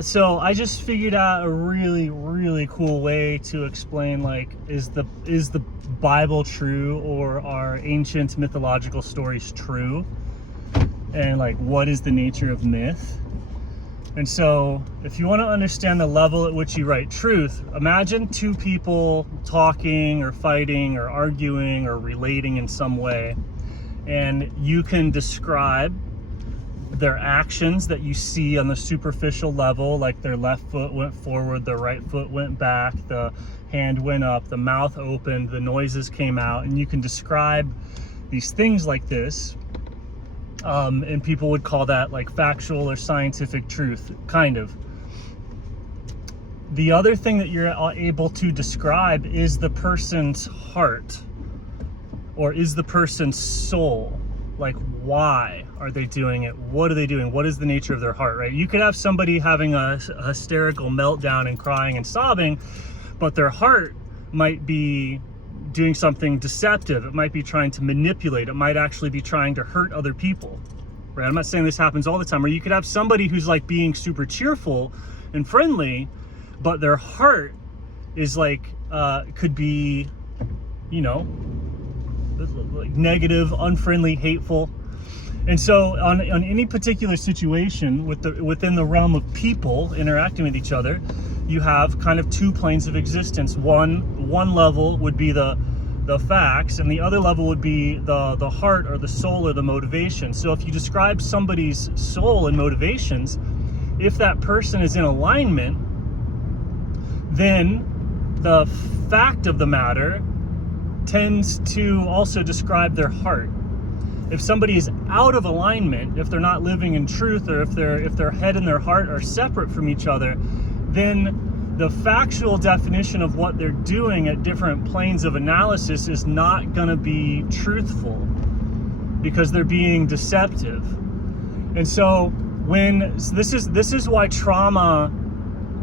So I just figured out a really, really cool way to explain, like, is the Bible true, or are ancient mythological stories true? And like, what is the nature of myth? And so if you want to understand the level at which you write truth, imagine two people talking or fighting or arguing or relating in some way, and you can describe their actions that you see on the superficial level, like their left foot went forward, their right foot went back, the hand went up, the mouth opened, the noises came out, and you can describe these things like this. And people would call that like factual or scientific truth, kind of. The other thing that you're able to describe is the person's heart, or is the person's soul. Like, why are they doing it? What are they doing? What is the nature of their heart, right? You could have somebody having a hysterical meltdown and crying and sobbing, but their heart might be doing something deceptive. It might be trying to manipulate. It might actually be trying to hurt other people, right? I'm not saying this happens all the time. Or you could have somebody who's like being super cheerful and friendly, but their heart is like, could be, you know, like negative, unfriendly, hateful. And so on any particular situation within the realm of people interacting with each other, you have kind of two planes of existence. One level would be the facts, and the other level would be the heart or the soul or the motivation. So if you describe somebody's soul and motivations, if that person is in alignment, then the fact of the matter tends to also describe their heart. If somebody is out of alignment, if they're not living in truth, or if their head and their heart are separate from each other, then the factual definition of what they're doing at different planes of analysis is not going to be truthful, because they're being deceptive. And so when this is why trauma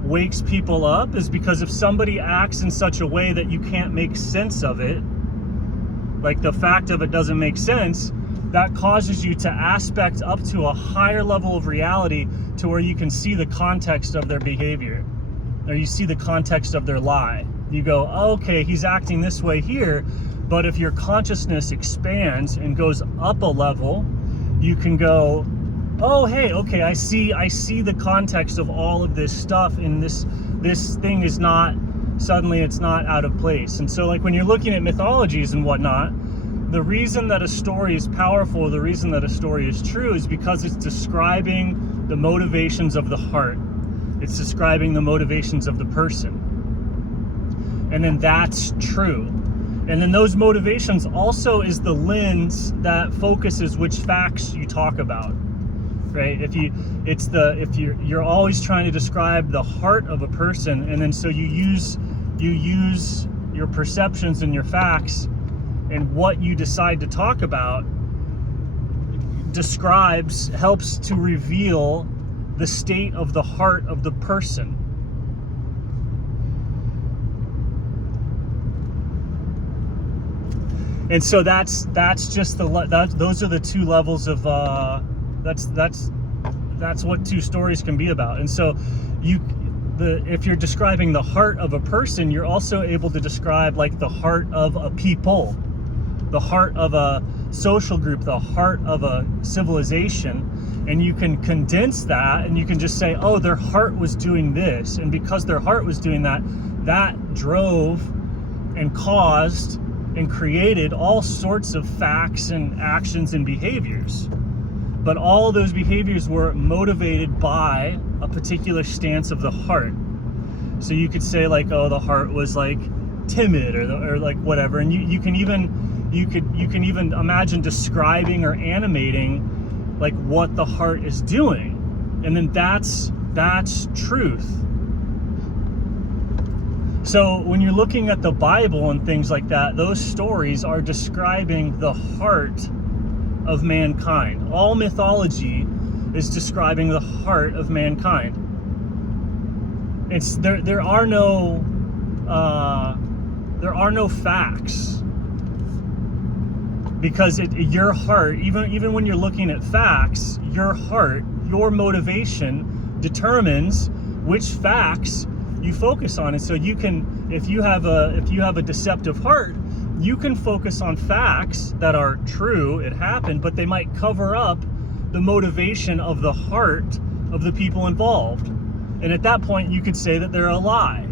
wakes people up, is because if somebody acts in such a way that you can't make sense of it, like the fact of it doesn't make sense, that causes you to aspect up to a higher level of reality, to where you can see the context of their behavior, or you see the context of their lie. You go, oh, okay, he's acting this way here, but if your consciousness expands and goes up a level, you can go, oh, hey, okay, I see the context of all of this stuff, and this thing is not, suddenly it's not out of place. And so like when you're looking at mythologies and whatnot, the reason that a story is powerful, the reason that a story is true, is because it's describing the motivations of the heart. It's describing the motivations of the person. And then that's true. And then those motivations also is the lens that focuses which facts you talk about, right? If you're always trying to describe the heart of a person, and then so you use your perceptions and your facts, and what you decide to talk about helps to reveal the state of the heart of the person. And so that's just those are the two levels of that's what two stories can be about. And so if you're describing the heart of a person, you're also able to describe like the heart of a people, the heart of a social group, the heart of a civilization. And you can condense that, and you can just say, oh, their heart was doing this, and because their heart was doing that, that drove and caused and created all sorts of facts and actions and behaviors. But all of those behaviors were motivated by a particular stance of the heart. So you could say like, oh, the heart was like timid, or like whatever. And you can even imagine describing or animating like what the heart is doing. And then that's truth. So when you're looking at the Bible and things like that, those stories are describing the heart of mankind. All mythology is describing the heart of mankind. There are no facts, because your heart, even when you're looking at facts, your heart, your motivation determines which facts you focus on. And so you can, if you have a deceptive heart, you can focus on facts that are true, it happened, but they might cover up the motivation of the heart of the people involved. And at that point, you could say that they're a lie.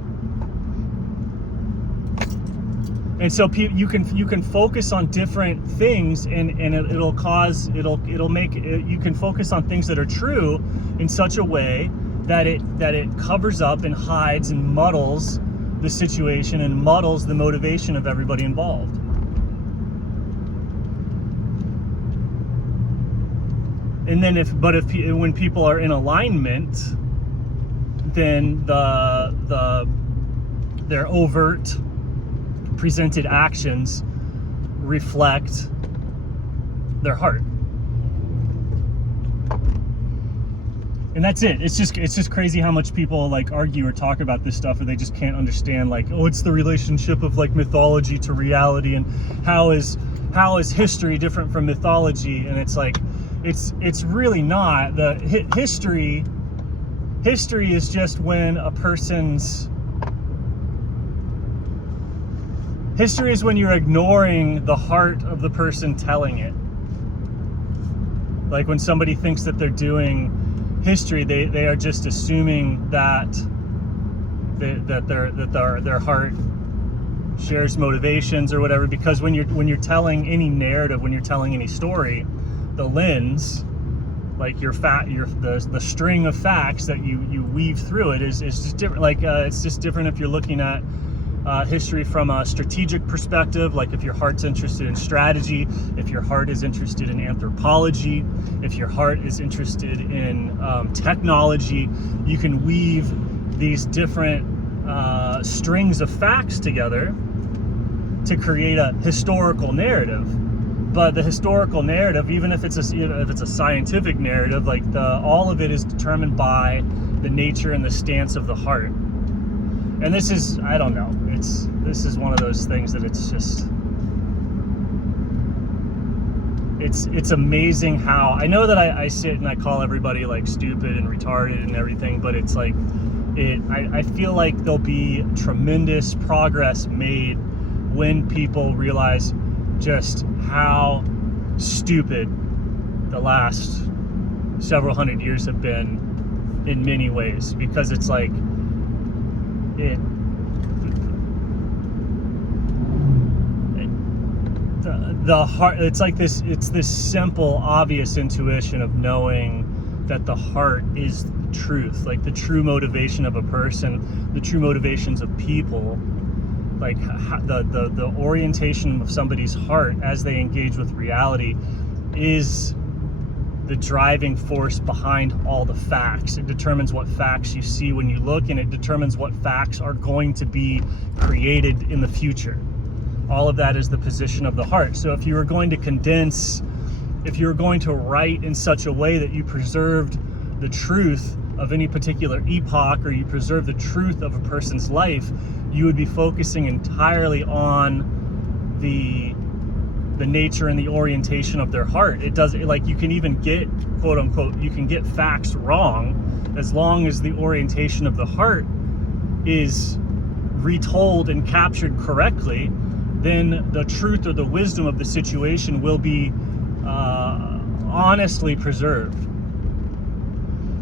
And so you can focus on different things, and it'll make you can focus on things that are true in such a way that it covers up and hides and muddles the situation and muddles the motivation of everybody involved. And then when people are in alignment, then their overt presented actions reflect their heart. And that's it. It's just crazy how much people like argue or talk about this stuff, or they just can't understand, like, oh, it's the relationship of like mythology to reality, and how is history different from mythology? And it's like, it's really not. The history is just when a person's history is when you're ignoring the heart of the person telling it. Like when somebody thinks that they're doing history, they are just assuming that their heart shares motivations or whatever, because when you're telling any narrative, when you're telling any story, the lens, like the string of facts that you weave through it is just different. Like it's just different if you're looking at history from a strategic perspective, like if your heart's interested in strategy, if your heart is interested in anthropology, if your heart is interested in technology, you can weave these different strings of facts together to create a historical narrative. But the historical narrative, even if it's a scientific narrative, like all of it is determined by the nature and the stance of the heart. And this is, I don't know, this is one of those things that it's just, it's amazing how, I know that I sit and I call everybody like stupid and retarded and everything, but it's like, I feel like there'll be tremendous progress made when people realize just how stupid the last several hundred years have been in many ways, because it's like, the heart, it's like this simple, obvious intuition of knowing that the heart is the truth, like the true motivation of a person, the true motivations of people, like the orientation of somebody's heart as they engage with reality is the driving force behind all the facts. It determines what facts you see when you look, and it determines what facts are going to be created in the future. All of that is the position of the heart. So if you were going to write in such a way that you preserved the truth of any particular epoch, or you preserve the truth of a person's life, you would be focusing entirely on the nature and the orientation of their heart. It does, like, you can even get, quote unquote, you can get facts wrong as long as the orientation of the heart is retold and captured correctly. Then the truth or the wisdom of the situation will be honestly preserved.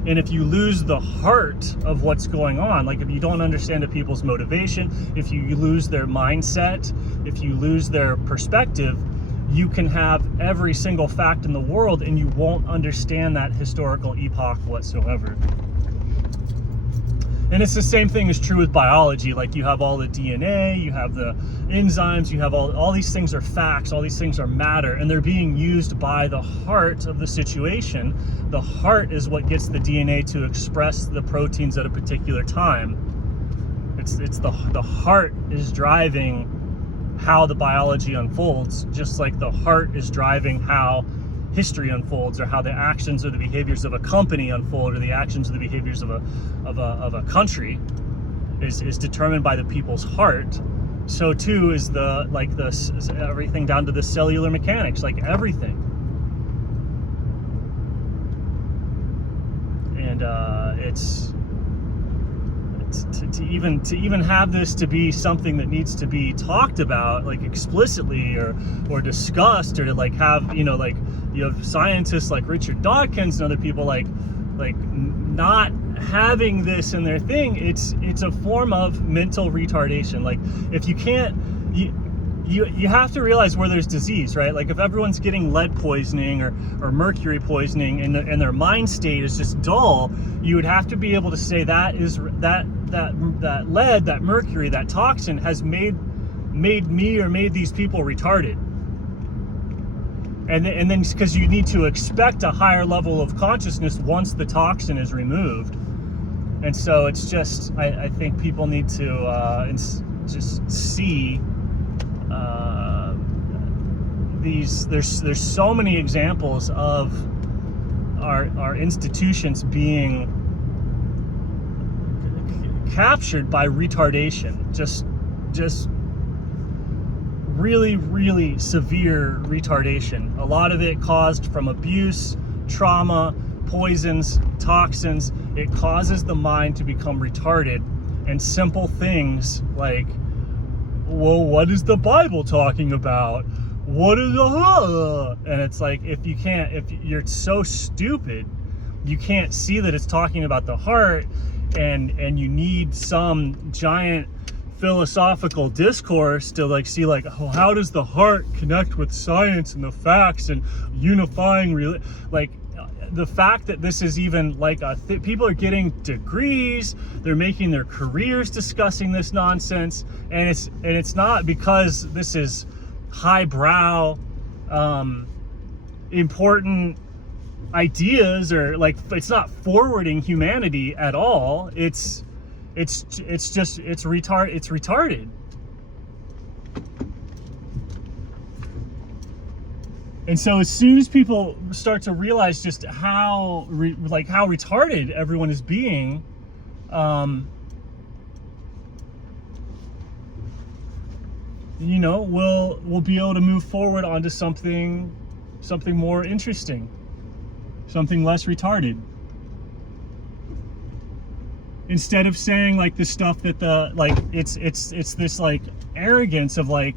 And if you lose the heart of what's going on, like if you don't understand the people's motivation, if you lose their mindset, if you lose their perspective, you can have every single fact in the world and you won't understand that historical epoch whatsoever. And it's the same thing is true with biology. Like you have all the DNA, you have the enzymes, you have all these things are facts, all these things are matter, and they're being used by the heart of the situation. The heart is what gets the DNA to express the proteins at a particular time. It's the heart is driving how the biology unfolds, just like the heart is driving how history unfolds, or how the actions or the behaviors of a company unfold, or the actions or the behaviors of a country is determined by the people's heart. So too is everything down to the cellular mechanics, like everything. And it's to even have this to be something that needs to be talked about, like explicitly or discussed, or to like have, like you have scientists like Richard Dawkins and other people like not having this in their thing. It's a form of mental retardation. Like if you can't, you have to realize where there's disease, right? Like if everyone's getting lead poisoning or mercury poisoning and their mind state is just dull, you would have to be able to say that lead, that mercury, that toxin has made me or made these people retarded. And then because you need to expect a higher level of consciousness once the toxin is removed. And so it's just, I think people need to just see there's so many examples of our institutions being captured by retardation, just really, really severe retardation. A lot of it caused from abuse, trauma, poisons, toxins. It causes the mind to become retarded. And simple things like, well, what is the Bible talking about? What is and it's like, if you're so stupid, you can't see that it's talking about the heart, and you need some giant philosophical discourse to like see like, oh, how does the heart connect with science and the facts and unifying like the fact that this is even like people are getting degrees, they're making their careers discussing this nonsense, and it's not because this is highbrow important ideas, or like it's not forwarding humanity at all. It's retarded. And so as soon as people start to realize just how retarded everyone is being, we'll be able to move forward onto something more interesting, something less retarded. Instead of saying like this stuff that it's this like arrogance of like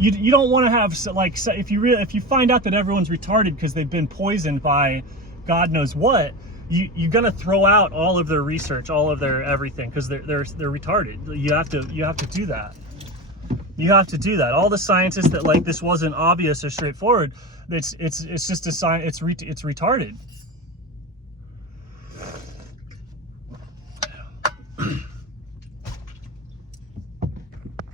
you don't want to have like, if you find out that everyone's retarded because they've been poisoned by God knows what, you're gonna throw out all of their research, all of their everything, because they're retarded. You have to do that. You have to do that. All the scientists that like this wasn't obvious or straightforward, it's just a sign. It's retarded.